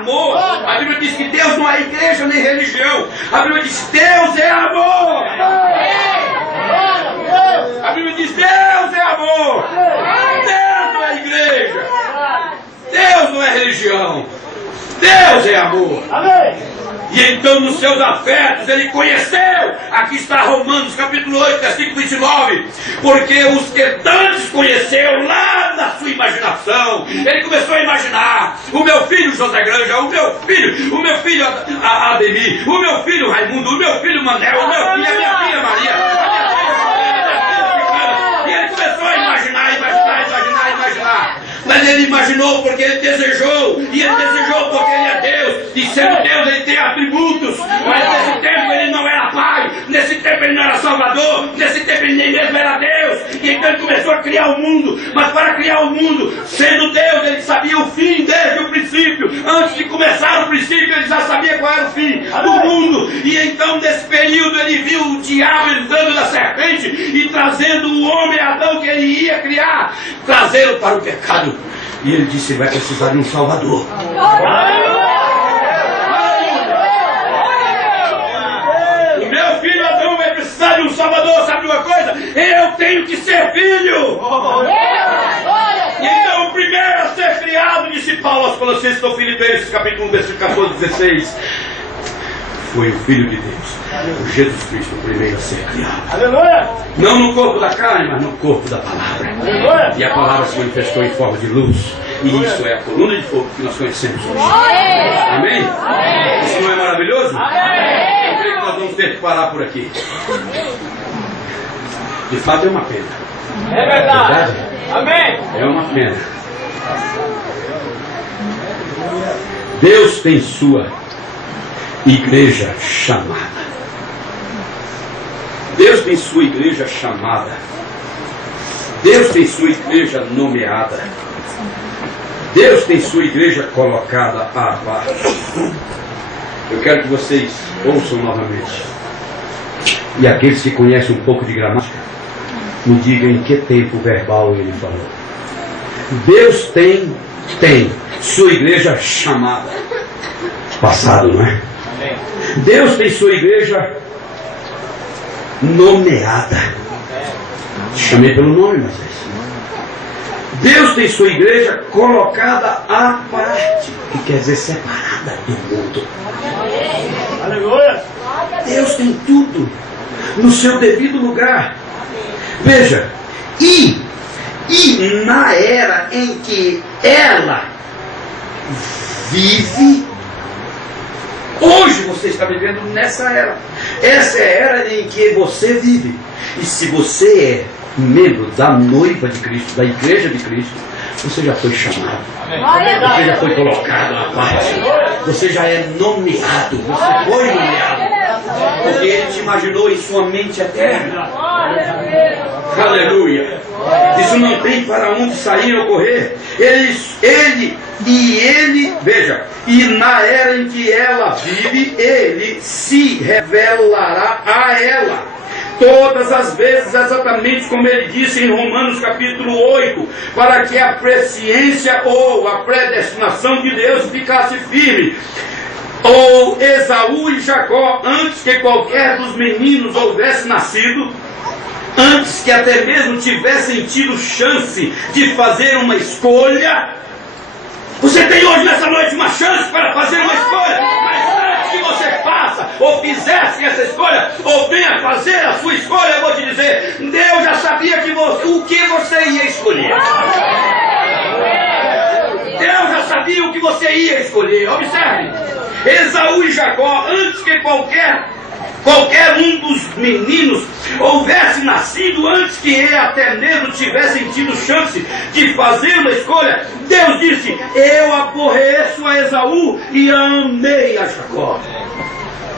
amor. A Bíblia diz que Deus não é igreja nem religião. A Bíblia diz que Deus é amor. A Bíblia diz Deus é amor. Deus não é igreja. Deus não é religião. Deus é amor. E então nos seus afetos ele conheceu. Aqui está Romanos capítulo 8, versículo 29. Porque os que antes conheceu lá na sua imaginação, ele começou a imaginar o meu filho José Granja, o meu filho Ademir, o meu filho Raimundo, o meu filho Manel, o meu filho, a minha filha Maria, e ele começou a imaginar. Mas ele imaginou porque ele desejou, e ele desejou porque ele é Deus, e sendo Deus ele tem atributos, mas nesse tempo ele não era Pai, nesse tempo ele não era Salvador, nesse tempo ele nem mesmo era Deus, e então ele começou a criar o mundo. Mas para criar o mundo, sendo Deus, ele sabia o fim desde o princípio. Antes de começar o princípio, ele já sabia qual era o fim do mundo, e então nesse período ele viu o diabo entrando da serpente e trazendo o homem Adão que ele ia criar, trazê-lo para o pecado. E ele disse, vai precisar de um Salvador. O meu filho Adão vai precisar de um Salvador. Sabe uma coisa? Eu tenho que ser filho. Então o primeiro a ser criado, disse Paulo aos Colossenses, no Filipenses capítulo 1, versículo 14, 16, foi o Filho de Deus, o Jesus Cristo, o primeiro a ser criado. Aleluia! Não no corpo da carne, mas no corpo da palavra. Aleluia! E a palavra se manifestou em forma de luz. E isso é a coluna de fogo que nós conhecemos hoje. Amém? Amém? Isso não é maravilhoso? Amém? Eu creio que nós vamos ter que parar por aqui. De fato é uma pena. É verdade. Amém? É uma pena. Deus tem sua igreja chamada. Deus tem sua igreja chamada. Deus tem sua igreja nomeada. Deus tem sua igreja colocada à parte. Eu quero que vocês ouçam novamente. E aqueles que conhecem um pouco de gramática, me digam em que tempo verbal ele falou. Deus tem sua igreja chamada. Passado, não é? Deus tem sua igreja nomeada. Chamei pelo nome, mas Deus tem sua igreja colocada à parte, que quer dizer separada do mundo. Aleluia! Deus tem tudo no seu devido lugar. Veja, e na era em que ela vive, hoje você está vivendo nessa era. Essa é a era em que você vive. E se você é membro da noiva de Cristo, da igreja de Cristo, você já foi chamado. Você já foi colocado à parte. Você já é nomeado. Você foi nomeado. Porque Ele te imaginou em sua mente eterna. Aleluia. Isso não tem para onde sair ou correr. Veja, e na era em que ela vive, Ele se revelará a ela. Todas as vezes, exatamente como ele disse em Romanos capítulo 8, para que a presciência ou a predestinação de Deus ficasse firme. Ou Esaú e Jacó, antes que qualquer dos meninos houvesse nascido, antes que até mesmo tivessem tido chance de fazer uma escolha. Você tem hoje nessa noite uma chance para fazer uma escolha, mas antes que você faça ou fizesse essa escolha, ou venha fazer a sua escolha, eu vou te dizer, Deus já sabia o que você ia escolher. Deus já sabia o que você ia escolher. Observe, Esaú e Jacó, antes que qualquer um dos meninos houvesse nascido, antes que ele até mesmo tivessem tido chance de fazer uma escolha, Deus disse, eu aborreço a Esaú e amei a Jacó.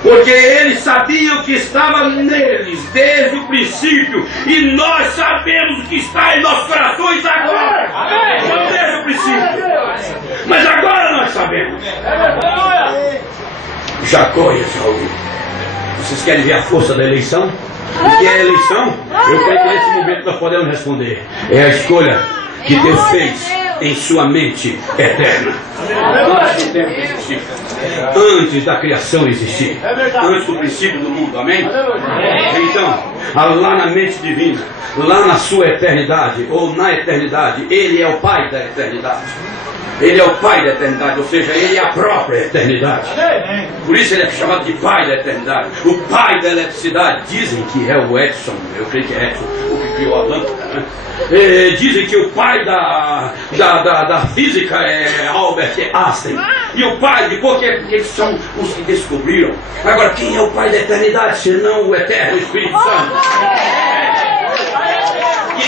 Porque ele sabia o que estava neles desde o princípio, e nós sabemos o que está em nossos corações agora, não desde o princípio, mas agora nós sabemos. Jacó e Esaú. Vocês querem ver a força da eleição? O que é a eleição? Eu creio que nesse momento nós podemos responder. É a escolha que Deus fez em sua mente eterna. Antes do tempo existir. Antes da criação existir. Antes do princípio do mundo. Amém? Então, lá na mente divina, lá na sua eternidade, ou na eternidade, Ele é o Pai da eternidade. Ele é o Pai da eternidade, ou seja, Ele é a própria eternidade. Por isso Ele é chamado de Pai da eternidade. O Pai da eletricidade. Dizem que é o Edison, eu creio que é Edison, o que criou a lâmpada, né? Dizem que o pai da física é Albert Einstein. E o pai, porque eles são os que descobriram. Agora, quem é o Pai da eternidade, senão o eterno Espírito Santo?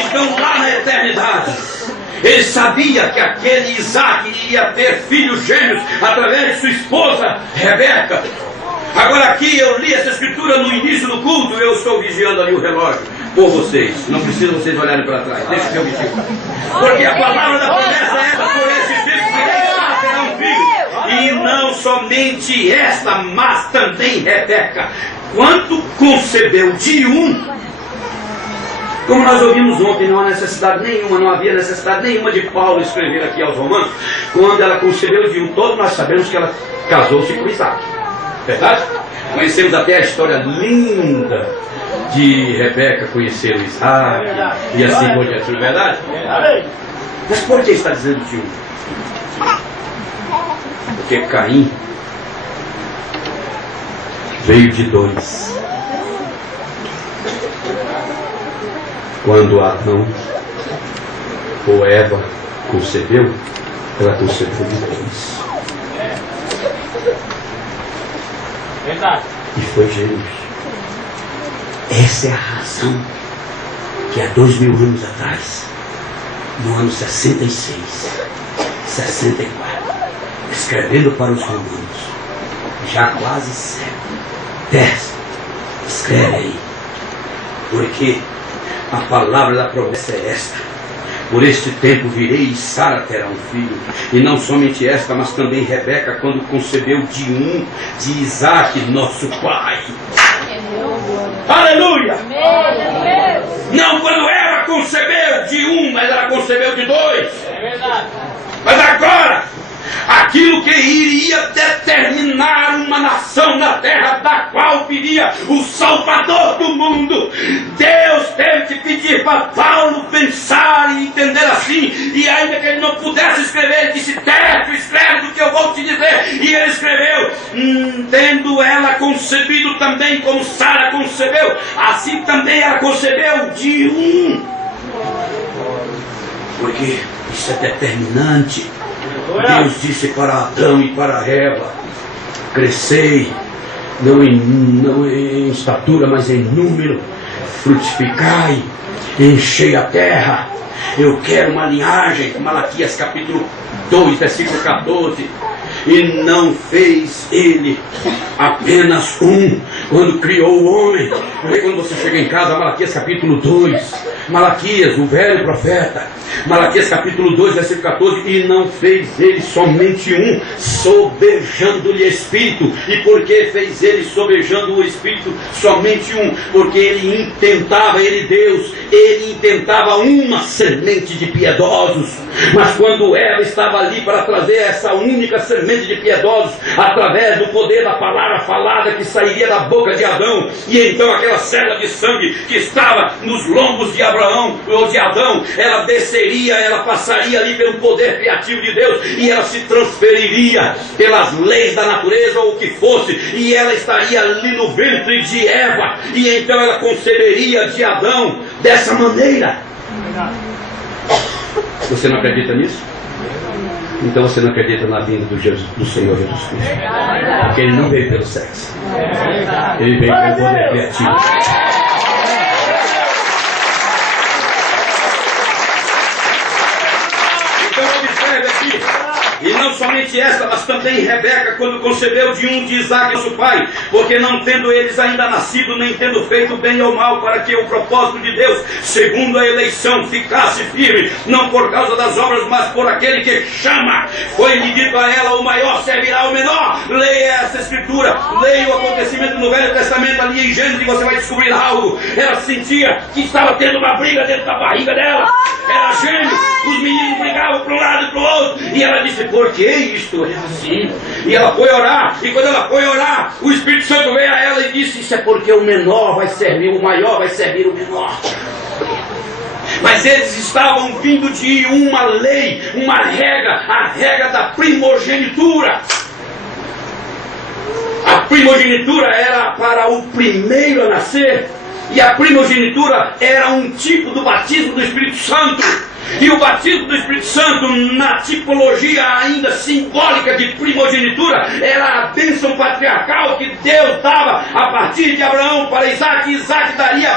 Então, lá na eternidade, ele sabia que aquele Isaac iria ter filhos gêmeos através de sua esposa Rebeca. Agora aqui eu li essa escritura no início do culto, eu estou vigiando ali o relógio por vocês. Não precisa vocês olharem para trás, deixa que eu vigio. Porque a palavra da promessa é essa: por esse filho que terá um filho. E não somente esta, mas também Rebeca, quando concebeu de um. Como nós ouvimos ontem, não há necessidade nenhuma, não havia necessidade nenhuma de Paulo escrever aqui aos Romanos. Quando ela concebeu de um, todos nós sabemos que ela casou-se com Isaac. Verdade? Conhecemos até a história linda de Rebeca conhecer o Isaac e assim por diante. Não é verdade? Mas por que está dizendo de um? Porque Caim veio de dois. Quando Adão ou Eva concebeu, ela concebeu de dois. E foi Jesus. Essa é a razão que há 2000 anos atrás, no ano 66, 64, escrevendo para os romanos, já quase século, 10, escreve aí, porque a palavra da promessa é esta: por este tempo virei e Sara terá um filho. E não somente esta, mas também Rebeca, quando concebeu de Isaac, nosso pai. Aleluia! Não quando ela concebeu de um, mas ela concebeu de dois. Mas agora, aquilo que iria determinar uma nação na terra, da qual viria o Salvador do mundo, Deus teve que pedir para Paulo pensar e entender assim. E ainda que ele não pudesse escrever, ele disse: Teto, escreve o que eu vou te dizer. E ele escreveu: tendo ela concebido também como Sara concebeu, assim também ela concebeu de um. Porque isso é determinante. Deus disse para Adão e para Eva: crescei, não em estatura, mas em número, frutificai, enchei a terra. Eu quero uma linhagem. Malaquias capítulo 2, versículo 14. E não fez ele apenas um quando criou o homem. Porque quando você chega em casa, Malaquias capítulo 2, Malaquias, o velho profeta, Malaquias capítulo 2, versículo 14. E não fez ele somente um, sobejando-lhe espírito. E por que fez ele sobejando o espírito somente um? Porque ele intentava, Deus intentava uma semente de piedosos. Mas quando ela estava ali para trazer essa única semente de piedosos, através do poder da palavra falada que sairia da boca de Adão, e então aquela célula de sangue que estava nos lombos de Abraão ou de Adão, ela desceria, ela passaria ali pelo poder criativo de Deus, e ela se transferiria pelas leis da natureza ou o que fosse, e ela estaria ali no ventre de Eva, e então ela conceberia de Adão dessa maneira. Você não acredita nisso? Então você não acredita na vinda do Senhor Jesus Cristo. Porque Ele não veio pelo sexo. Ele veio pelo poder criativo. Então observe aqui. E não somente esta, mas também Rebeca, quando concebeu de Isaac, nosso pai, porque não tendo eles ainda nascido, nem tendo feito bem ou mal, para que o propósito de Deus, segundo a eleição, ficasse firme, não por causa das obras, mas por aquele que chama. Foi-lhe dito a ela: o maior servirá ao menor. Leia essa escritura primogenitura. Leia o acontecimento no Velho Testamento ali em Gênesis e você vai descobrir algo. Ela sentia que estava tendo uma briga dentro da barriga dela. Era gêmeo, os meninos brigavam para um lado e para o outro. E ela disse, por que isto é assim? E ela foi orar, e quando ela foi orar, o Espírito Santo veio a ela e disse, isso é porque o menor vai servir, o maior vai servir o menor. Mas eles estavam vindo de uma lei, uma regra, a regra da primogenitura. A primogenitura era para o primeiro a nascer, e a primogenitura era um tipo do batismo do Espírito Santo. E o batismo do Espírito Santo, na tipologia ainda simbólica de primogenitura, era a bênção patriarcal que Deus dava a partir de Abraão para Isaac, e Isaac daria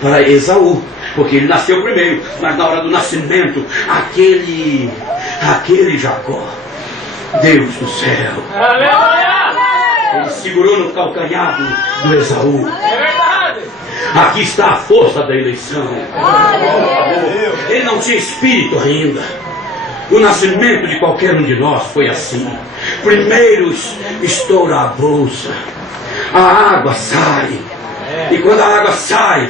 para Esaú, porque ele nasceu primeiro, mas na hora do nascimento, aquele Jacó, Deus do céu, ele segurou no calcanhar do Esaú. Aqui está a força da eleição. Ele não tinha espírito ainda. O nascimento de qualquer um de nós foi assim. Primeiro estoura a bolsa, a água sai. E quando a água sai,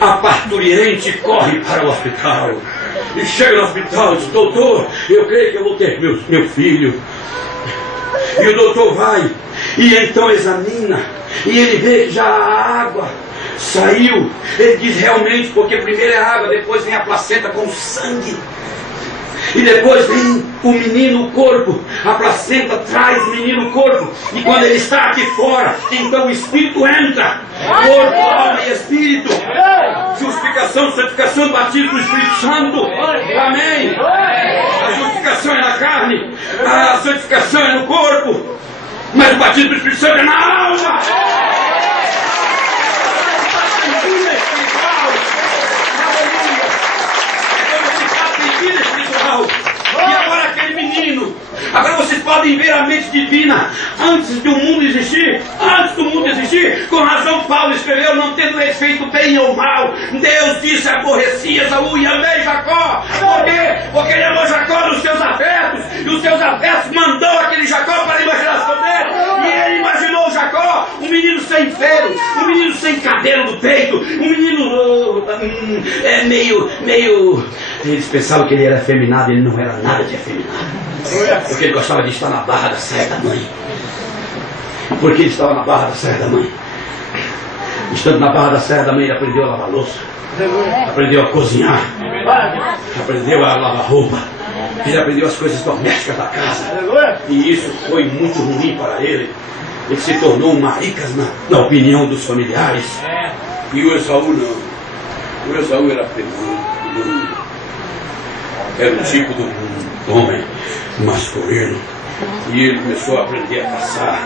a parturiente corre para o hospital. E chega no hospital e diz, doutor, eu creio que eu vou ter meu filho. E o doutor vai, e então examina, e ele vê que já a água saiu. Ele diz realmente, porque primeiro é a água, depois vem a placenta com sangue. E depois vem o menino, o corpo. A placenta traz o menino, o corpo. E quando ele está aqui fora, então o Espírito entra. Corpo, alma e Espírito. Justificação, santificação, batismo do Espírito Santo. Amém. A justificação é na carne, a santificação é no corpo, mas o batismo do Espírito Santo é na alma. E agora aquele menino, agora vocês podem ver a mente divina antes do mundo existir, com razão Paulo escreveu, não tendo ele feito bem ou mal, Deus disse, aborreci Esaú e amei Jacó. Por quê? Porque ele amou Jacó nos seus afetos, e os seus afetos mandou aquele Jacó para a imaginação dele, e ele imaginou Jacó, um menino sem pelo, um menino sem cabelo no peito, um menino meio... Eles pensavam que ele era afeminado, ele não era nada de afeminado. Porque ele gostava de estar na barra da saia da mãe. Porque ele estava na barra da saia da mãe. Estando na barra da saia da mãe, ele aprendeu a lavar louça, aprendeu a cozinhar, aprendeu a lavar roupa. Ele aprendeu as coisas domésticas da casa. E isso foi muito ruim para ele. Ele se tornou um maricas na opinião dos familiares. E o Esaú não. O Esaú era feminino. Era o tipo do homem masculino. E ele começou a aprender a caçar.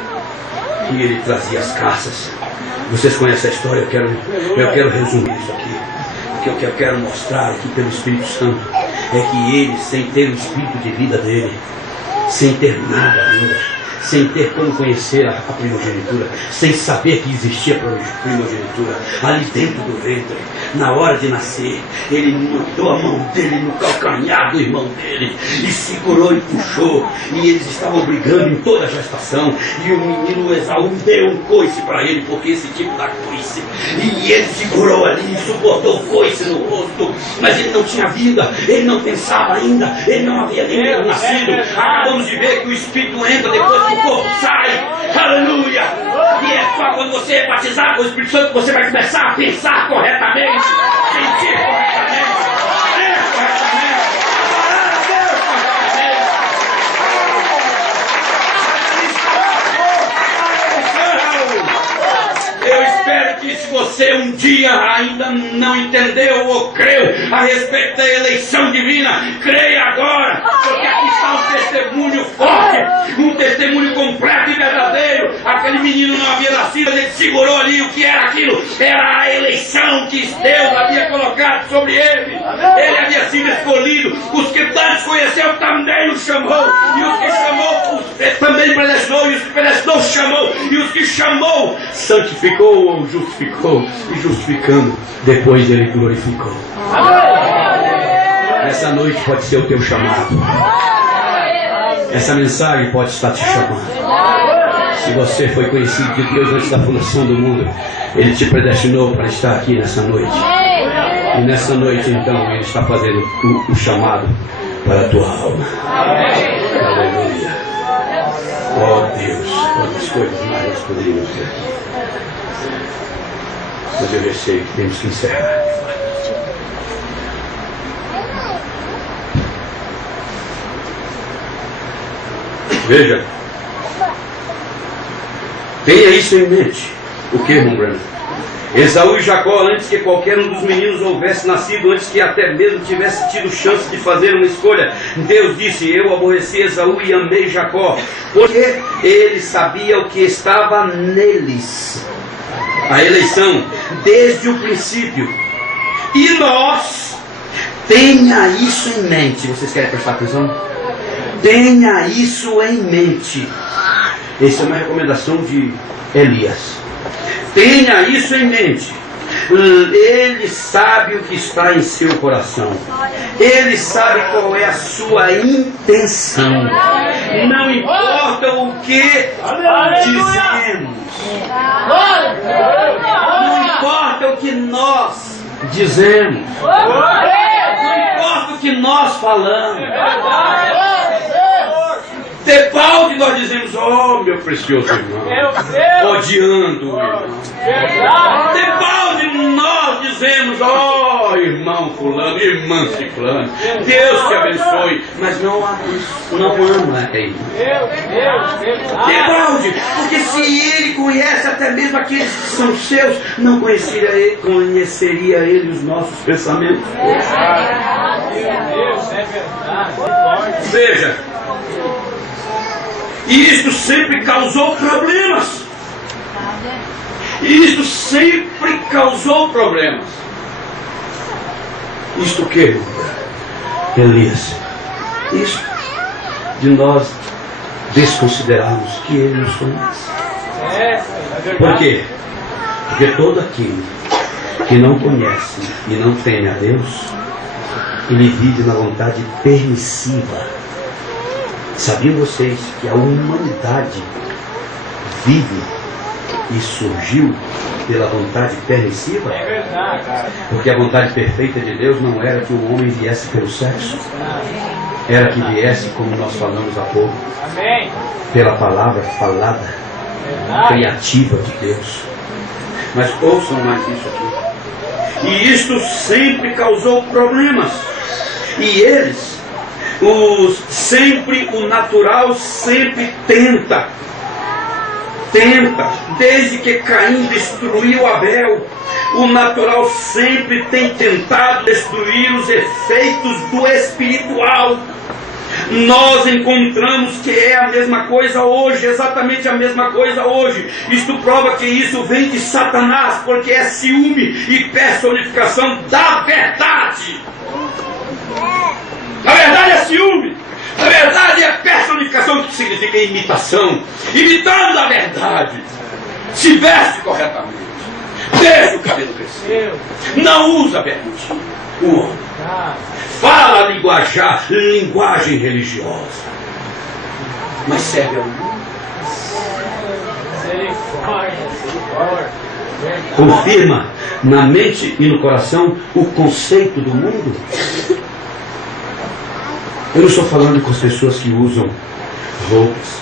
E ele trazia as caças. Vocês conhecem a história, eu quero resumir isso aqui. O que eu quero mostrar aqui pelo Espírito Santo é que ele, sem ter o espírito de vida dele, sem ter nada ainda, sem ter como conhecer a primogenitura, sem saber que existia primogenitura, ali dentro do ventre, na hora de nascer, ele mandou a mão dele no calcanhar do irmão dele, e segurou e puxou, e eles estavam brigando em toda a gestação, e o menino Esaú deu um coice para ele, porque esse tipo dá coice, e ele segurou ali, suportou o coice no rosto, mas ele não tinha vida, ele não pensava ainda, ele não havia nem nascido. Acabamos de ver que o Espírito entra depois que o corpo sai, aleluia, e é só quando você é batizado com o Espírito Santo que você vai começar a pensar corretamente, sentir corretamente, crer corretamente, adorar a Deus corretamente. Eu espero que se você um dia ainda não entendeu ou creu a respeito da eleição divina, creia agora, porque aqui está um testemunho forte, um testemunho completo e verdadeiro. Aquele menino não havia nascido, ele segurou ali o que era aquilo, era a eleição que Deus havia colocado sobre ele. Ele havia sido escolhido, os que tantos conheceu também o chamou, e os que chamou também predestinou, e os que predestinou chamou, e os que chamou santificou ou justificou, e justificando depois ele glorificou. Essa noite pode ser o teu chamado. Essa mensagem pode estar te chamando. Se você foi conhecido de Deus antes da fundação do mundo, Ele te predestinou para estar aqui nessa noite. E nessa noite, então, Ele está fazendo o chamado para a tua alma. Aleluia. Oh Deus, quantas coisas mais nós poderíamos ver aqui. Mas eu já sei que temos que encerrar. Veja, tenha isso em mente. O que, irmão Branham? Esaú e Jacó, antes que qualquer um dos meninos houvesse nascido, antes que até mesmo tivesse tido chance de fazer uma escolha, Deus disse: eu aborreci Esaú e amei Jacó, porque ele sabia o que estava neles, a eleição, desde o princípio. E nós, tenha isso em mente. Vocês querem prestar atenção? Tenha isso em mente. Essa é uma recomendação de Elias. Tenha isso em mente. Ele sabe o que está em seu coração. Ele sabe qual é a sua intenção. Não importa o que dizemos. Não importa o que nós dizemos. Não importa o que nós falamos. Debalde nós dizemos: oh meu precioso irmão, odiando o irmão. Debalde nós dizemos: oh irmão fulano, irmã ciclano, Deus te abençoe. Mas não ama a irmã. Debalde, porque se ele conhece até mesmo aqueles que são seus, não conheceria ele os nossos pensamentos. Veja, e isto sempre causou problemas. Isto sempre causou problemas. Isto o que, Elias? Isto de nós desconsiderarmos que Ele nos conhece. Por quê? Porque todo aquele que não conhece e não teme a Deus, ele vive na vontade permissiva. Sabiam vocês que a humanidade vive e surgiu pela vontade permissiva? É verdade, cara. Porque a vontade perfeita de Deus não era que o homem viesse pelo sexo. Era que viesse, como nós falamos há pouco, amém, pela palavra falada, criativa de Deus. Mas ouçam mais isso aqui. E isto sempre causou problemas. E eles, o natural sempre tenta, desde que Caim destruiu Abel, o natural sempre tem tentado destruir os efeitos do espiritual. Nós encontramos que é a mesma coisa hoje, exatamente a mesma coisa hoje. Isto prova que isso vem de Satanás, porque é ciúme e personificação da verdade. Na verdade é ciúme, na verdade é personificação, que significa imitação. Imitando a verdade, se veste corretamente, deixa o cabelo crescer, não usa bermudinho, o homem fala linguagem religiosa, mas serve ao mundo. Confirma na mente e no coração o conceito do mundo. Eu não estou falando com as pessoas que usam roupas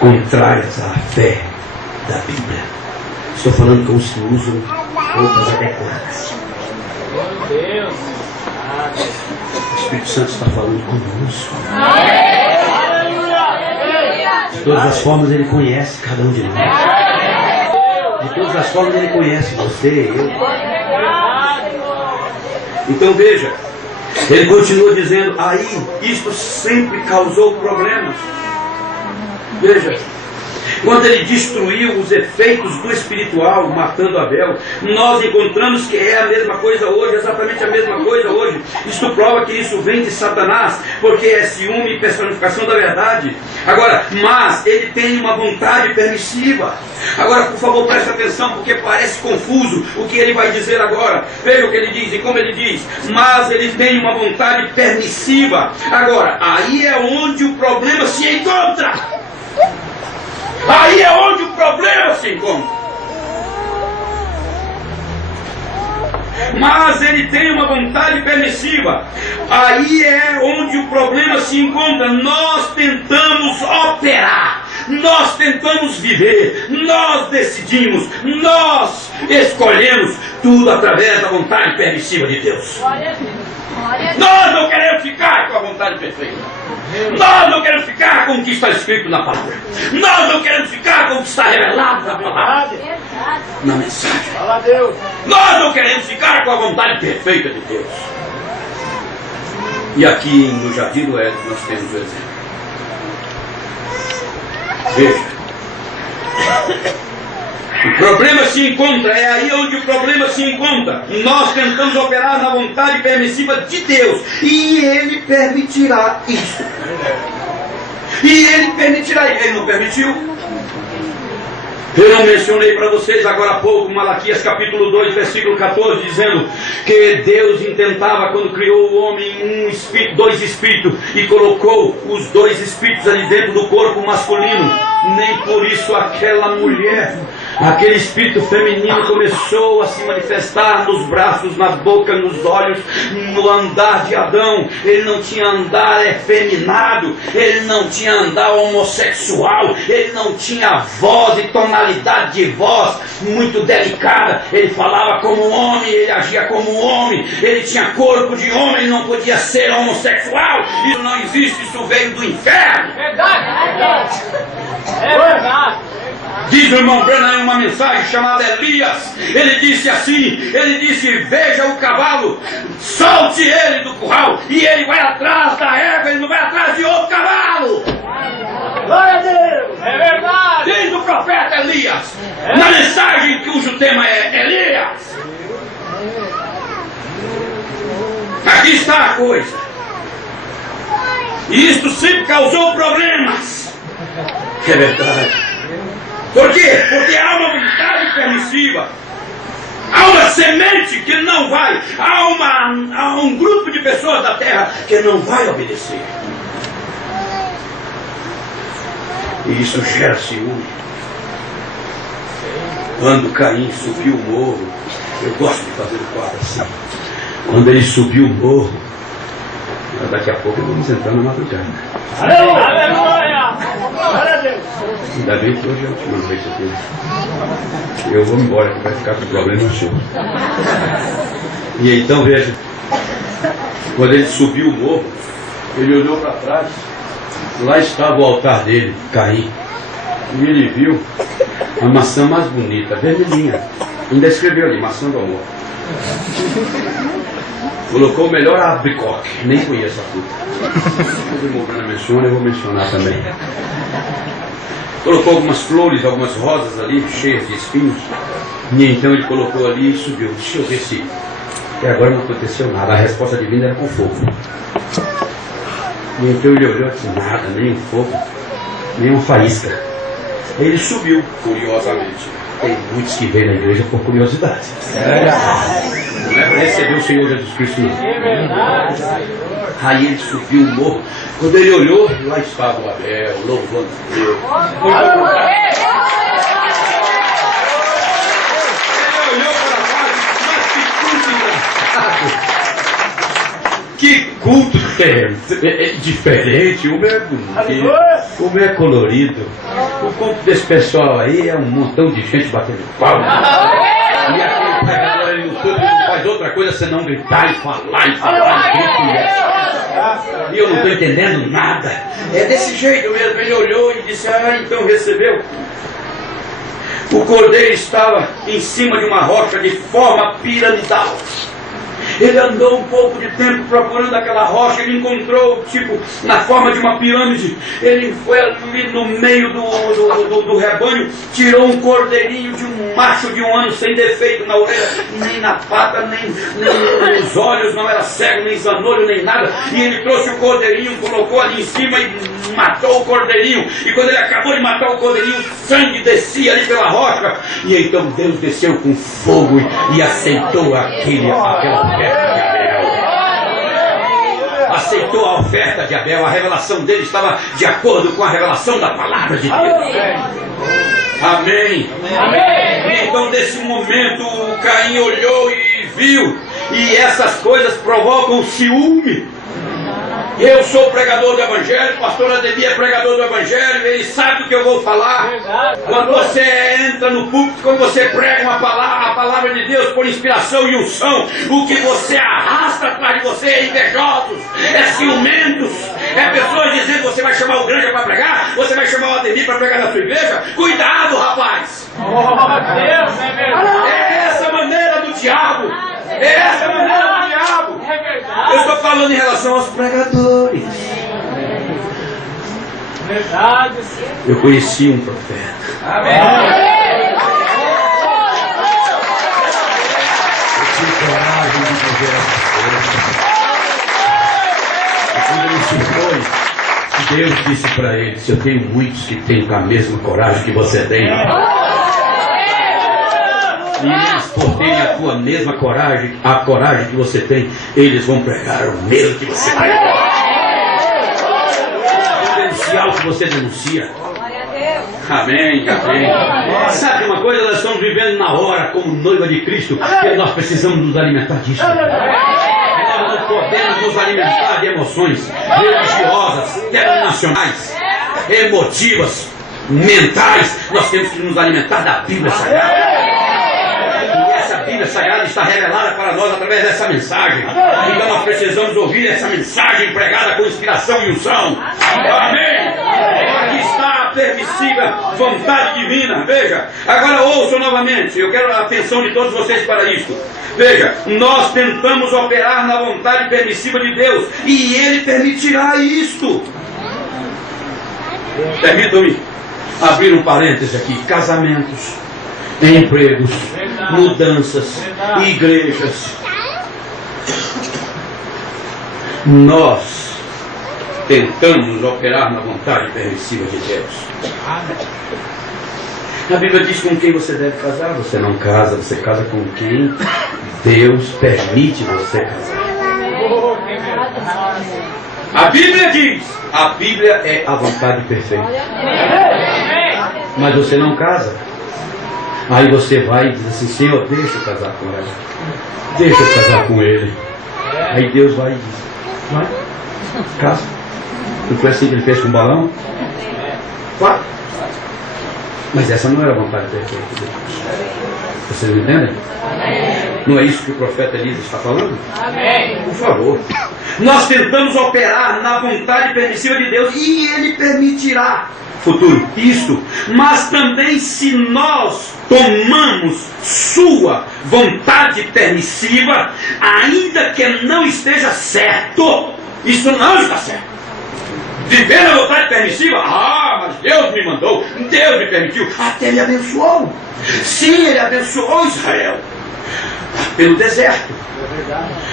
contrárias à fé da Bíblia. Estou falando com os que usam roupas adequadas. O Espírito Santo está falando conosco. De todas as formas Ele conhece cada um de nós. De todas as formas Ele conhece você, eu. Então veja, Ele continua dizendo: aí, isto sempre causou problemas. Veja, quando ele destruiu os efeitos do espiritual, matando Abel, nós encontramos que é a mesma coisa hoje, exatamente a mesma coisa hoje. Isto prova que isso vem de Satanás, porque é ciúme e personificação da verdade. Agora, mas ele tem uma vontade permissiva. Agora, por favor, preste atenção, porque parece confuso o que ele vai dizer agora. Veja o que ele diz e como ele diz: mas ele tem uma vontade permissiva. Agora, aí é onde o problema se encontra. Aí é onde o problema se encontra. Mas ele tem uma vontade permissiva. Aí é onde o problema se encontra. Nós tentamos operar, nós tentamos viver, nós decidimos, nós escolhemos tudo através da vontade permissiva de Deus. Nós não queremos ficar com a vontade perfeita. Nós não queremos ficar com o que está escrito na palavra. Nós não queremos ficar com o que está revelado na palavra, na mensagem. Fala a Deus. Nós não queremos ficar com a vontade perfeita de Deus. E aqui no Jardim do Éden nós temos o exemplo. Veja. O problema se encontra, é aí onde o problema se encontra. Nós tentamos operar na vontade permissiva de Deus. E Ele permitirá isso. E Ele permitirá. Ele não permitiu. Eu não mencionei para vocês agora há pouco, Malaquias capítulo 2, versículo 14, dizendo que Deus intentava, quando criou o homem, dois espíritos, e colocou os dois espíritos ali dentro do corpo masculino. Nem por isso aquela mulher, aquele espírito feminino começou a se manifestar nos braços, na boca, nos olhos, no andar de Adão. Ele não tinha andar efeminado, ele não tinha andar homossexual, ele não tinha voz e tonalidade de voz muito delicada. Ele falava como homem, ele agia como homem, ele tinha corpo de homem, não podia ser homossexual. Isso não existe, isso veio do inferno. Verdade. É verdade. Diz o irmão Branham em uma mensagem chamada Elias. Ele disse assim, ele disse: veja o cavalo, solte ele do curral, e ele vai atrás da égua, ele não vai atrás de outro cavalo. Glória a Deus. É verdade. Diz o profeta Elias, na mensagem cujo tema é Elias. Aqui está a coisa. E isto sempre causou problemas. É verdade. Por quê? Porque há uma vontade permissiva. Há uma semente que não vai. Há um grupo de pessoas da terra que não vai obedecer. E isso gera ciúme. Quando Caim subiu o morro, eu gosto de fazer o quadro assim. Quando ele subiu o morro, daqui a pouco vamos entrar na madrugada. Aleluia! Glória a Deus! Ainda bem que hoje é a última noite aqui. Eu vou embora, que vai ficar com problema seu. E então veja, quando ele subiu o morro, ele olhou para trás, lá estava o altar dele, Caim. E ele viu a maçã mais bonita, vermelhinha. Ainda escreveu ali, maçã do amor. Colocou o melhor abricoque, nem conheço a fruta. O irmão Branham menciona, eu vou mencionar também. Colocou algumas flores, algumas rosas ali, cheias de espinhos. E então ele colocou ali e subiu. Deixa eu ver se... Até agora não aconteceu nada. A resposta divina era com fogo. E então ele olhou e disse: nada, nem um fogo, nem uma faísca. Aí ele subiu, curiosamente. Tem muitos que vêm na igreja por curiosidade. Não é para receber o Senhor Jesus Cristo, não. É verdade. Aí ele subiu o morro. Quando ele olhou, lá estava o Abel, louvando Deus. Ele olhou para baixo, mas que culto diferente. O meu é bonito, o meu é colorido. O culto desse pessoal aí é um montão de gente batendo palma. E aquele pregador ali no culto não faz outra coisa senão gritar e falar e falar. E eu não estou entendendo nada. É desse jeito mesmo. Ele olhou e disse: ah, então recebeu. O cordeiro estava em cima de uma rocha de forma piramidal. Ele andou um pouco de tempo procurando aquela rocha, ele encontrou, tipo, na forma de uma pirâmide. Ele foi ali no meio do rebanho, tirou um cordeirinho de um macho de 1 ano, sem defeito na orelha, nem na pata, nem nos olhos, não era cego, nem zanolho, nem nada. E ele trouxe o cordeirinho, colocou ali em cima e matou o cordeirinho. E quando ele acabou de matar o cordeirinho, o sangue descia ali pela rocha. E então Deus desceu com fogo e aceitou aquela oferta de Abel. A aceitou a oferta de Abel. A revelação dele estava de acordo com a revelação da palavra de Deus. Amém. Amém. Então, nesse momento, Caim olhou e viu, e essas coisas provocam ciúme. Eu sou pregador do Evangelho, o pastor Ademir é pregador do Evangelho, ele sabe do que eu vou falar. Quando você entra no púlpito, quando você prega uma palavra, a palavra de Deus por inspiração e unção, o que você arrasta atrás de você é invejosos, é ciumentos, é pessoas dizendo: você vai chamar o Granja para pregar, você vai chamar o Ademir para pregar na sua igreja. Cuidado, rapaz! Deus, é verdade. É essa a maneira do diabo. É essa a maneira do diabo. É verdade. Eu estou falando em relação aos pregadores. Verdade. Eu conheci um profeta. Amém. Eu tive coragem de viver essas coisas. E quando ele se foi, Deus disse para ele: eu tenho muitos que têm a mesma coragem que você tem. E eles, por terem a tua mesma coragem, a coragem que você tem, eles vão pregar o mesmo que você tem. Vão denunciar o que você denuncia. Amém, amém. Sabe uma coisa? Nós estamos vivendo na hora como noiva de Cristo, e nós precisamos nos alimentar disso. Nós não podemos nos alimentar de emoções religiosas, denominacionais, emotivas, mentais. Nós temos que nos alimentar da Bíblia Sagrada. A Bíblia Sagrada está revelada para nós através dessa mensagem. Então nós precisamos ouvir essa mensagem pregada com inspiração e unção. Amém. Aqui está a permissiva vontade divina. Veja, agora ouçam novamente. Eu quero a atenção de todos vocês para isto. Veja, nós tentamos operar na vontade permissiva de Deus, e Ele permitirá isto. Permitam-me abrir um parêntese aqui. Casamentos, empregos, mudanças, igrejas. Nós tentamos operar na vontade permissiva de Deus. A Bíblia diz com quem você deve casar. Você não casa, você casa com quem Deus permite você casar. A Bíblia diz, a Bíblia é a vontade perfeita. Mas você não casa. Aí você vai e diz assim: Senhor, deixa eu casar com ela, deixa eu casar com ele. Aí Deus vai e diz: vai, casa. Não foi assim que ele fez com o balão? Vai. Mas essa não era a vontade perfeita de Deus. Vocês me entendem? Não é isso que o profeta Elias está falando? Amém. Por favor. Nós tentamos operar na vontade permissiva de Deus, e Ele permitirá futuro isto. Mas também, se nós tomamos sua vontade permissiva, ainda que não esteja certo, isso não está certo. Viver na vontade permissiva, mas Deus me mandou, Deus me permitiu, até Ele abençoou. Sim, Ele abençoou Israel pelo deserto.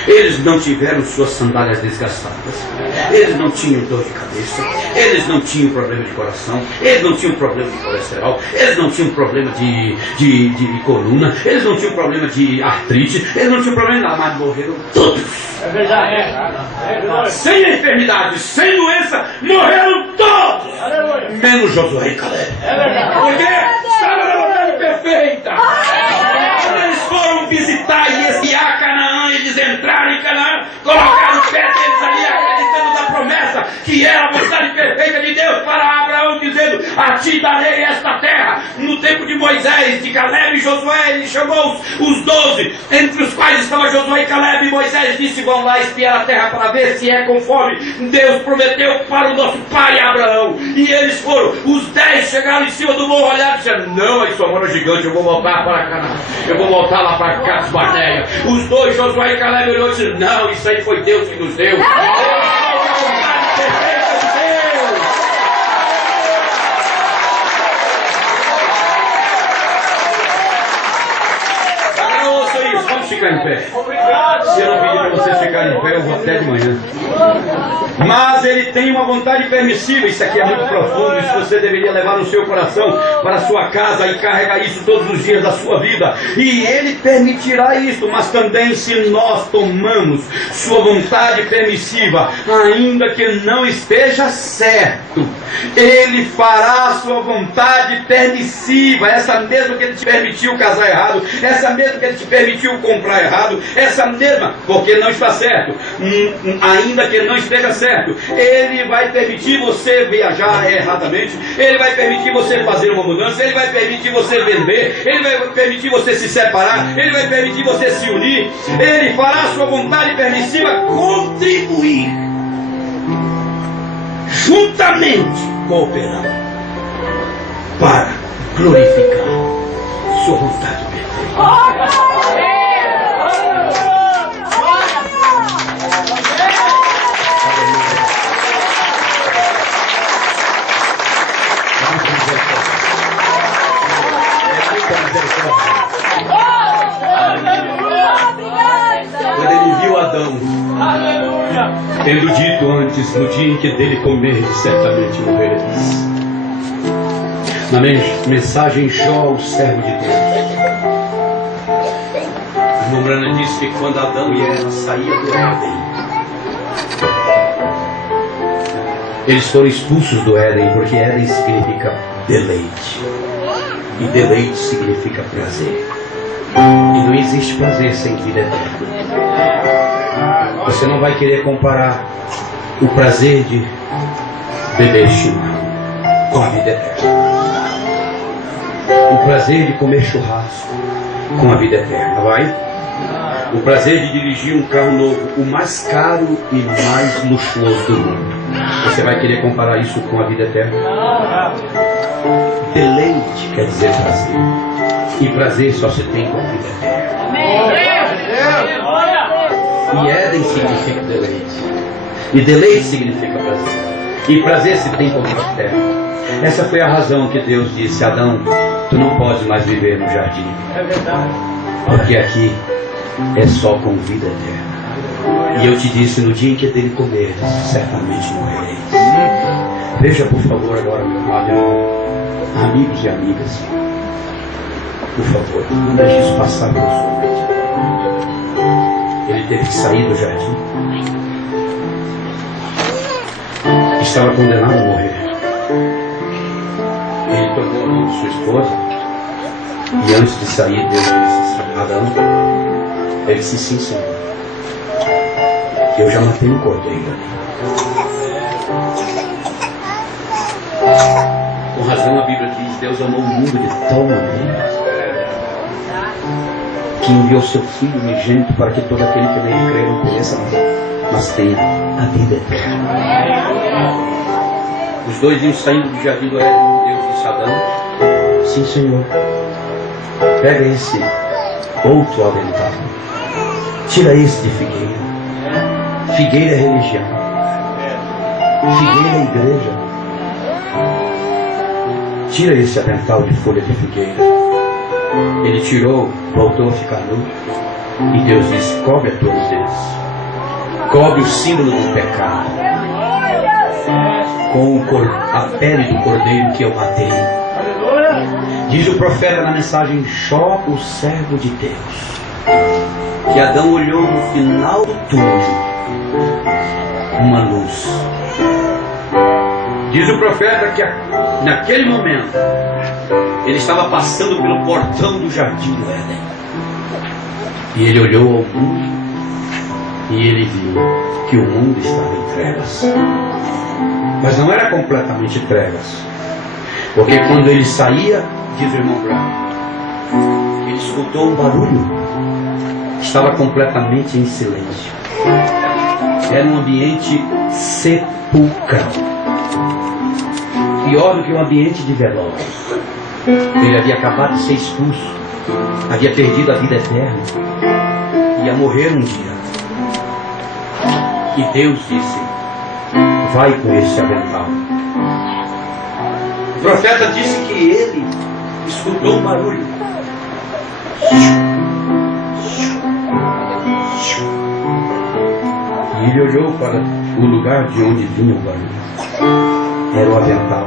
Eles não tiveram suas sandálias desgastadas, eles não tinham dor de cabeça, eles não tinham problema de coração, eles não tinham problema de colesterol, eles não tinham problema de coluna, eles não tinham problema de artrite, eles não tinham problema de nada, mas morreram todos. É verdade. Sem enfermidade, sem doença, morreram todos, menos Josué e Caleb. É verdade. Porque estava na vontade perfeita. Quando eles foram visitar e espiar Canaã, eles entraram em Canaã, colocaram o pé deles ali, acreditando na promessa que era a vontade perfeita de Deus para Abraão, dizendo: a ti darei esta terra. No tempo de Moisés, de Caleb e Josué, ele chamou os 12, entre os quais estavam Josué e Caleb, e Moisés disse: vão lá espiar a terra para ver se é conforme Deus prometeu para o nosso pai Abraão. E eles foram. Os 10 chegaram em cima do morro, olharam e disseram: não, aí só mora gigante, eu vou voltar para Canaã, eu vou voltar lá para Cades Barneia. Os 2, Josué e Caleb, olhou e disseram: não, isso aí foi Deus que nos deu. Agora ouça isso, vamos ficar em pé. Se eu não pedir para vocês ficarem em pé, eu vou até de manhã. Mas ele tem uma vontade permissiva. Isso aqui é muito profundo. Isso você deveria levar no seu coração para a sua casa e carregar isso todos os dias da sua vida. E ele permitirá isso. Mas também se nós tomamos sua vontade permissiva, ainda que não esteja certo, ele fará a sua vontade permissiva. Essa mesma que ele te permitiu casar errado, essa mesma que ele te permitiu comprar errado, essa mesma, porque não está certo, ainda que não esteja certo, ele vai permitir você viajar erradamente, ele vai permitir você fazer uma mudança, ele vai permitir você vender, ele vai permitir você se separar, ele vai permitir você se unir, ele fará a sua vontade permissiva contribuir, juntamente cooperando, para glorificar sua vontade perfeita. Quando ele viu Adão, tendo dito antes, no dia em que dele comer, certamente morrereis. Na mensagem Jó, o servo de Deus, o irmão Branham disse que quando Adão e Eva saíam do Éden, eles foram expulsos do Éden, porque Éden significa deleite, e deleite significa prazer. E não existe prazer sem vida eterna. Você não vai querer comparar o prazer de beber chimarrão com a vida eterna, o prazer de comer churrasco com a vida eterna, vai? O prazer de dirigir um carro novo, o mais caro e mais luxuoso do mundo. Você vai querer comparar isso com a vida eterna? Deleite quer dizer prazer, e prazer só se tem com a vida eterna. E Éden significa deleite, e deleite significa prazer, e prazer se tem com a vida eterna. Essa foi a razão que Deus disse: Adão, tu não podes mais viver no jardim, porque aqui é só com vida eterna. E eu te disse, no dia em que dele comeres, certamente morrereis. Veja por favor agora, meu amado irmão, amigos e amigas, por favor, não deixe isso passar pela sua mente. Ele teve que sair do jardim. Estava condenado a morrer. Ele tomou a mão de sua esposa, e antes de sair, Deus disse assim: Adão. Ele disse: sim, Senhor, eu já matei um cordeiro ali. Com razão a Bíblia diz: Deus amou o mundo de tal maneira que enviou seu Filho unigênito para que todo aquele que nele crê não pereça, mas tenha a vida eterna. Os dois iam saindo do jardim do Éden. Deus disse a Adão: sim, Senhor, pega esse outro avental, tira esse de figueira. Figueira é religião, figueira é igreja. Tira esse avental de folha de figueira. Ele tirou, voltou a ficar nu, e Deus disse: cobre a todos eles, cobre o símbolo do pecado com a pele do cordeiro que eu matei. Diz o profeta na mensagem Jó, o servo de Deus, que Adão olhou no final do túnel uma luz. Diz o profeta que naquele momento ele estava passando pelo portão do jardim do Éden, e ele olhou ao mundo e ele viu que o mundo estava em trevas. Mas não era completamente trevas, porque quando ele saía, diz o irmão Brown, ele escutou um barulho. Estava completamente em silêncio. Era um ambiente sepulcral, pior do que um ambiente de velório. Ele havia acabado de ser expulso, havia perdido a vida eterna, ia morrer um dia. E Deus disse: vai com esse avental. O profeta disse que ele escutou um barulho. Ele olhou para o lugar de onde vinha o barulho. Era o avental.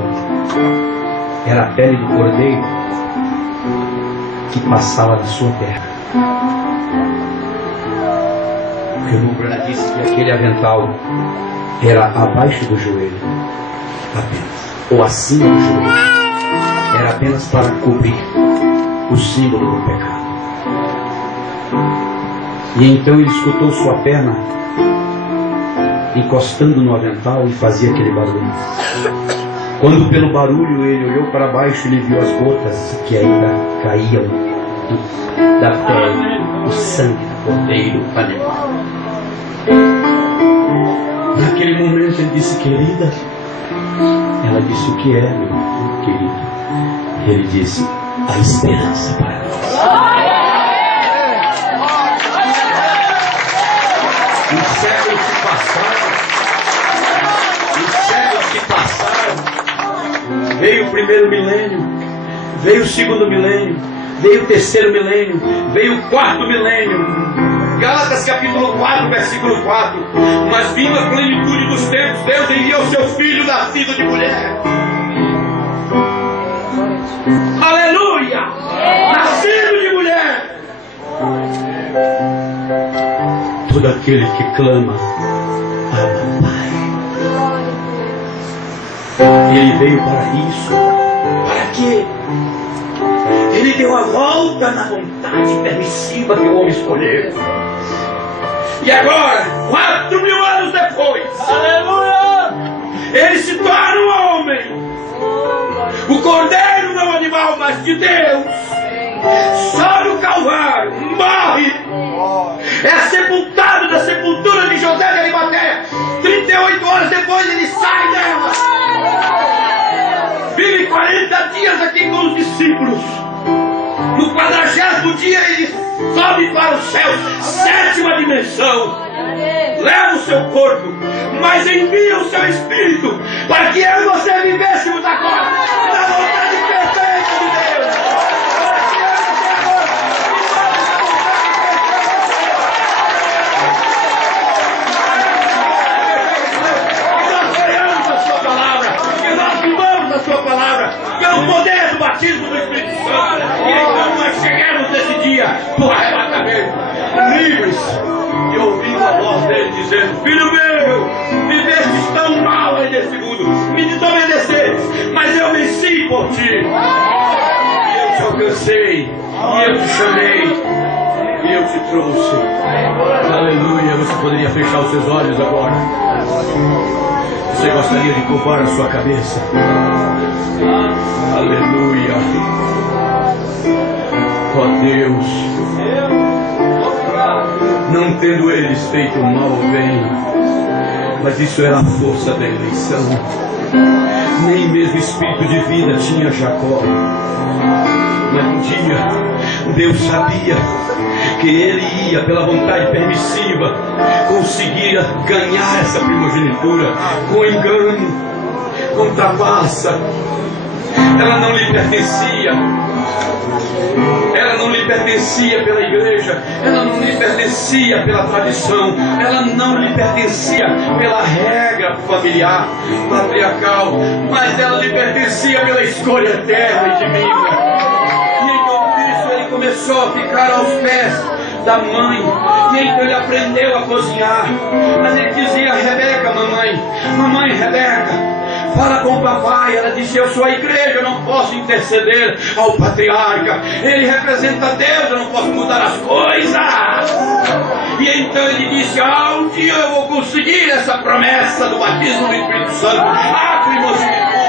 Era a pele do cordeiro que passava na sua terra. O irmão Branham disse que aquele avental era abaixo do joelho, apenas, ou acima do joelho. Era apenas para cobrir o símbolo do pecado. E então ele escutou sua perna encostando no avental e fazia aquele barulho. Quando pelo barulho ele olhou para baixo, ele viu as gotas que ainda caíam da pele, o sangue do cordeiro animal. Naquele momento ele disse: querida. Ela disse: o que é, meu querido? Ele disse: a esperança para nós. Os séculos se passaram. Os séculos se passaram. Veio o primeiro milênio, veio o segundo milênio, veio o terceiro milênio, veio o quarto milênio. Gálatas capítulo 4, versículo 4. Mas vindo a plenitude dos tempos, Deus enviou seu filho nascido de mulher. Aleluia! Nascido de mulher. Todo aquele que clama, Abba, Pai. Ele veio para isso. Para quê? Ele deu a volta na vontade permissiva que o homem escolheu. E agora, 4.000 anos depois, aleluia, ele se torna um homem. O cordeiro não é um animal, mas de Deus. Só no Calvário, morre. É sepultado na sepultura de José de Arimateia. 38 horas depois ele sai dela. Vive 40 dias aqui com os discípulos. No 40º dia ele sobe para os céus, 7ª dimensão. Leva o seu corpo, mas envia o seu espírito para que eu e você vivêssemos agora na vontade perfeita de Deus. Que nós creamos a sua palavra, que nós vivamos a sua palavra, pelo poder do batismo do Espírito Santo. E então nós chegamos nesse dia do arrebatamento, livres, e ouvindo a voz dele dizendo: filho meu, vivestes tão mal aí nesse mundo, me desobedeceste, mas eu venci por ti. E eu te alcancei, e eu te chamei, e eu te trouxe. Aleluia. Você poderia fechar os seus olhos agora. Você gostaria de curvar a sua cabeça? Aleluia. Ó Deus, não tendo eles feito mal ou bem, mas isso era a força da eleição. Nem mesmo espírito de vida tinha Jacó. Mas um dia Deus sabia que ele ia, pela vontade permissiva, conseguir ganhar essa primogenitura com engano, com trapaça. Ela não lhe pertencia. Ela não lhe pertencia pela igreja, ela não lhe pertencia pela tradição, ela não lhe pertencia pela regra familiar, patriarcal, mas ela lhe pertencia pela escolha eterna e divina. E então por isso ele começou a ficar aos pés da mãe, e então ele aprendeu a cozinhar. Mas ele dizia: Rebeca, mamãe Rebeca, fala com o papai. Ela disse: eu sou a igreja, eu não posso interceder ao patriarca, ele representa Deus, eu não posso mudar as coisas. E então ele disse: um dia eu vou conseguir essa promessa do batismo do Espírito Santo, a primogenitura.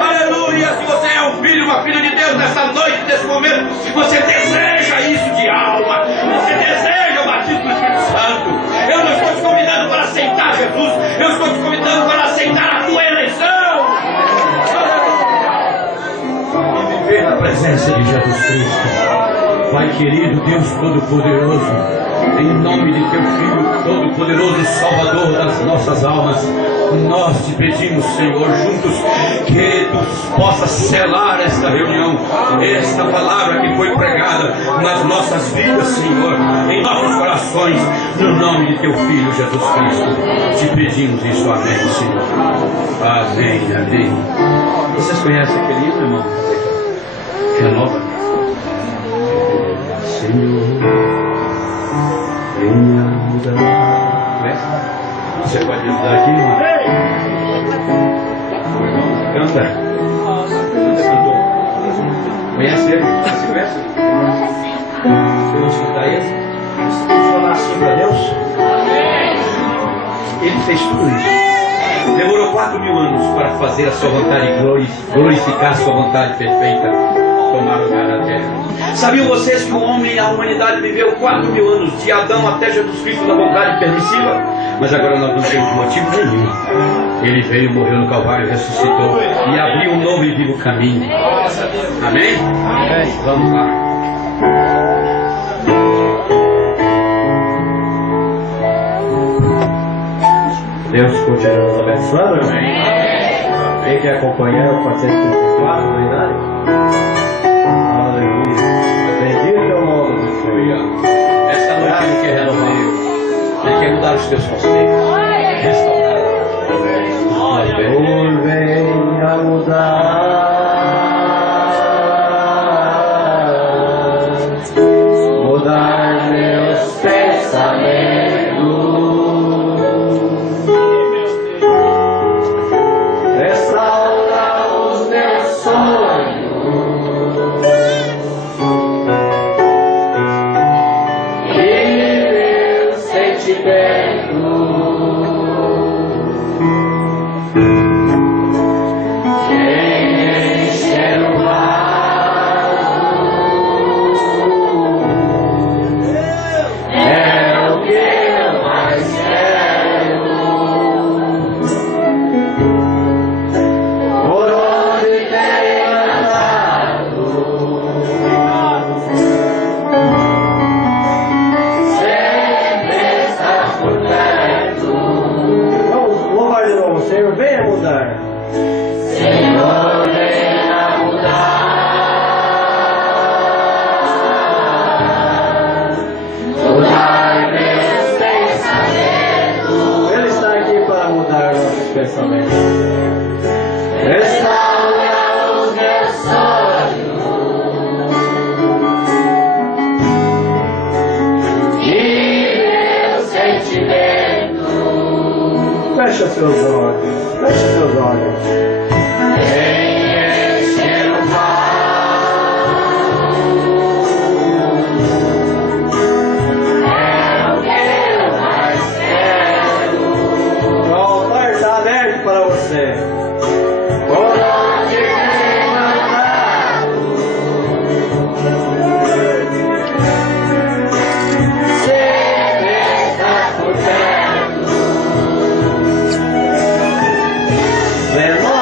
Aleluia. Se você é um filho, uma filha de Deus nessa noite, nesse momento, você deseja isso de alma, você deseja o batismo do Espírito Santo. Eu não estou te convidando para aceitar Jesus, eu estou te convidando para aceitar a tua eleição e viver na presença de Jesus Cristo. Pai querido, Deus Todo-Poderoso, em nome de teu Filho Todo-Poderoso, Salvador das nossas almas, nós te pedimos, Senhor, juntos, que Deus possa selar esta reunião, esta palavra que foi pregada nas nossas vidas, Senhor, em nossos corações, no nome de Teu Filho Jesus Cristo. Te pedimos isso, amém, Senhor. Amém, amém. Vocês conhecem aquele livro, irmão? Renova. Senhor, venha mudar. Você pode ajudar aqui, irmão? Canta. Cantor. Conhece ele? Você conhece? Você não escutar ele? Vamos falar assim para Deus? Ele fez tudo isso. Demorou 4.000 anos para fazer a sua vontade e glorificar a sua vontade perfeita, tomar lugar na terra. Sabiam vocês que o homem e a humanidade viveu 4.000 anos, de Adão até Jesus Cristo, na vontade permissiva? Mas agora nós não temos motivo nenhum. Ele veio, morreu no Calvário, ressuscitou e abriu um novo e vivo caminho. Amém? Amém. Vamos lá. Deus continua nos abençoando. Quem quer acompanhar o 434 do Inário? Aleluia. Bendito é o nome do Senhor. Esta noite Ele quer renovar. Ele quer mudar os teus conceitos. Restaurar. Por venha mudar meus pensamentos. Fecha seus olhos, fecha seus olhos. Encher o é o que eu mais quero. O altar está aberto para você. Por onde tem mandado, sempre está por perto. Vemos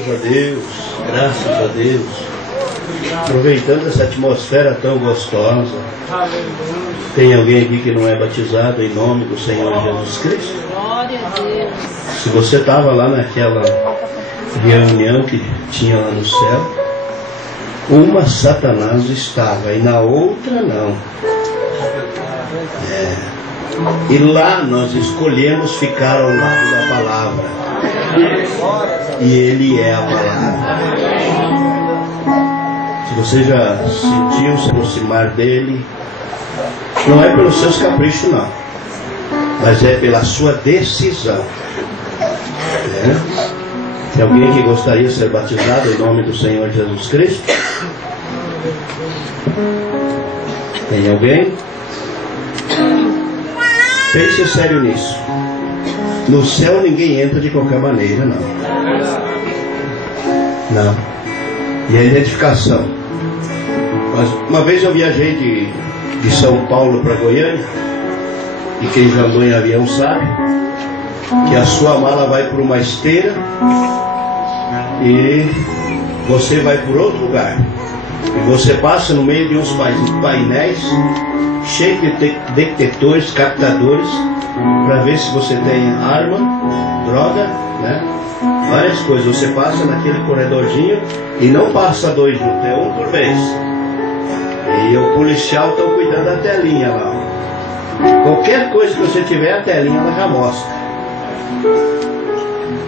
Graças a Deus, graças a Deus. Aproveitando essa atmosfera tão gostosa. Tem alguém aqui que não é batizado em nome do Senhor Jesus Cristo? Glória a Deus. Se você estava lá naquela reunião que tinha lá no céu, uma Satanás estava e na outra não. E lá nós escolhemos ficar ao lado da palavra. E Ele é a palavra. Se você já sentiu se aproximar dele, não é pelos seus caprichos não, mas é pela sua decisão. Tem alguém que gostaria de ser batizado em nome do Senhor Jesus Cristo? Tem alguém? Pense sério nisso. No céu ninguém entra de qualquer maneira, não. Não. E a identificação. Mas uma vez eu viajei de São Paulo para Goiânia, e quem já andou em avião sabe que a sua mala vai por uma esteira e você vai por outro lugar. E você passa no meio de uns painéis cheios de detectores, captadores, para ver se você tem arma, droga, né? Várias coisas. Você passa naquele corredorzinho e não passa dois juntos, é um por vez. E o policial está cuidando da telinha lá. Qualquer coisa que você tiver, a telinha ela já mostra.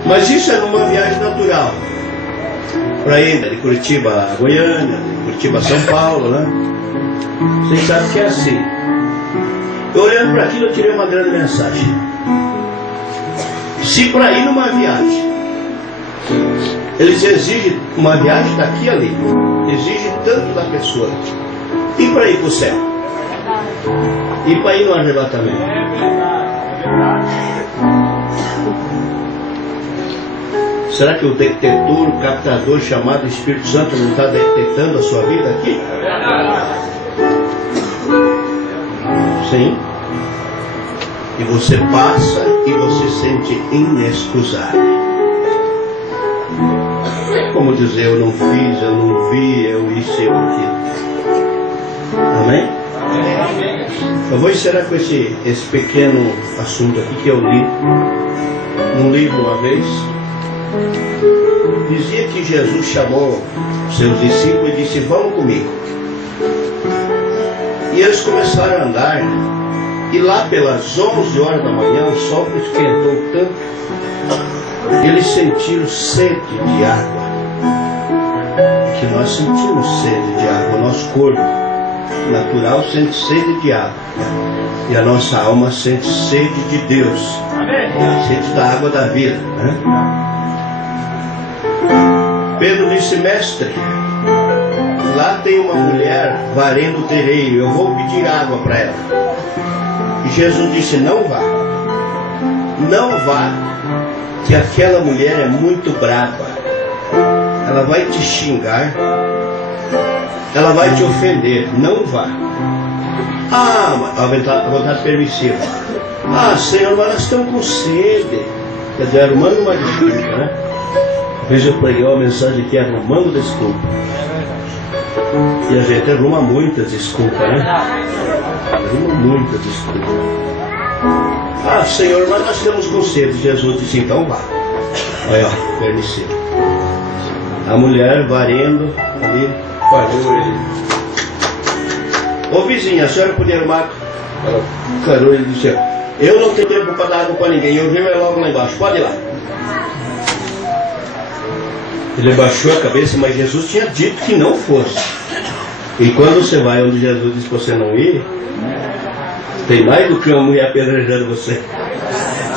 Mas isso é numa viagem natural. Para ir de Curitiba a Goiânia, de Curitiba a São Paulo, né? Vocês sabem que é assim. Eu olhando para aquilo, eu tirei uma grande mensagem. Se para ir numa viagem, eles exigem uma viagem daqui e ali, exigem tanto da pessoa. E para ir para o céu? E para ir no arrebatamento? Será que o detector, o captador chamado Espírito Santo não está detectando a sua vida aqui? Sim. E você passa e você sente inexcusável. Como dizer, eu não fiz, eu não vi, eu isso e aquilo. Amém? Eu vou encerrar com esse pequeno assunto aqui que eu li num livro uma vez. Dizia que Jesus chamou seus discípulos e disse: vamos comigo. E eles começaram a andar. E lá pelas 11 horas da manhã o sol esquentou tanto. Eles sentiram sede de água. Que nós sentimos sede de água. O nosso corpo natural sente sede de água. E a nossa alma sente sede de Deus. Sede da água da vida, né? Pedro disse: mestre, lá tem uma mulher varrendo o terreiro, eu vou pedir água para ela. E Jesus disse: não vá, não vá, que aquela mulher é muito brava, ela vai te xingar, ela vai te ofender, não vá. A vontade permissiva. Senhor, mas nós estamos com sede. Quer dizer, arrumando uma desculpa, né? Veja, eu preguei uma mensagem aqui arrumando desculpa. E a gente arruma muitas desculpas, né? Arruma muitas desculpas. Senhor, mas nós estamos com sede. Jesus disse: então vá. Olha, permissivo. A mulher varrendo ali, parou ele. Ô vizinha, a senhora podia arrumar? Ela parou, ele disse: eu não tenho tempo para dar água para ninguém, eu rio é logo lá embaixo, pode ir lá. Ele baixou a cabeça, mas Jesus tinha dito que não fosse. E quando você vai onde Jesus disse para você não ir, tem mais do que uma mulher apedrejando você,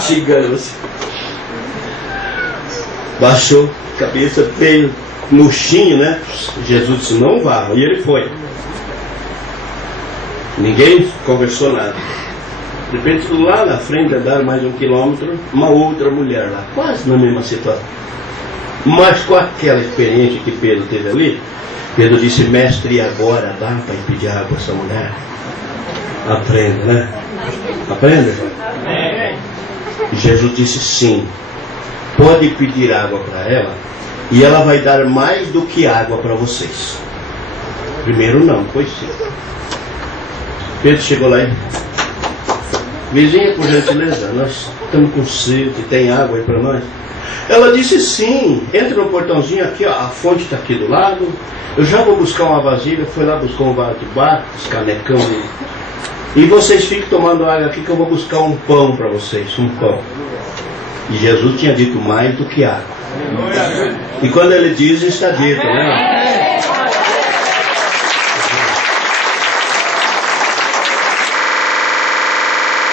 xingando você. Baixou a cabeça, veio murchinho, né? Jesus disse: não vá, e ele foi. Ninguém conversou nada. De repente, lá na frente, andaram mais de 1 quilômetro, uma outra mulher lá, quase na mesma situação. Mas com aquela experiência que Pedro teve ali, Pedro disse: mestre, e agora dá para pedir água a essa mulher? Aprenda, né? Aprenda? E Jesus disse: sim, pode pedir água para ela, E ela vai dar mais do que água para vocês. Primeiro não, depois sim. Pedro chegou lá e... Vizinha, por gentileza, nós estamos com sede, tem água aí para nós? Ela disse sim, entra no portãozinho aqui, ó, a fonte está aqui do lado. Eu já vou buscar uma vasilha, foi lá buscar um vaso de barco, esse canecão. E vocês fiquem tomando água aqui que eu vou buscar um pão para vocês, um pão. E Jesus tinha dito mais do que água. E quando ele diz, está dito, né?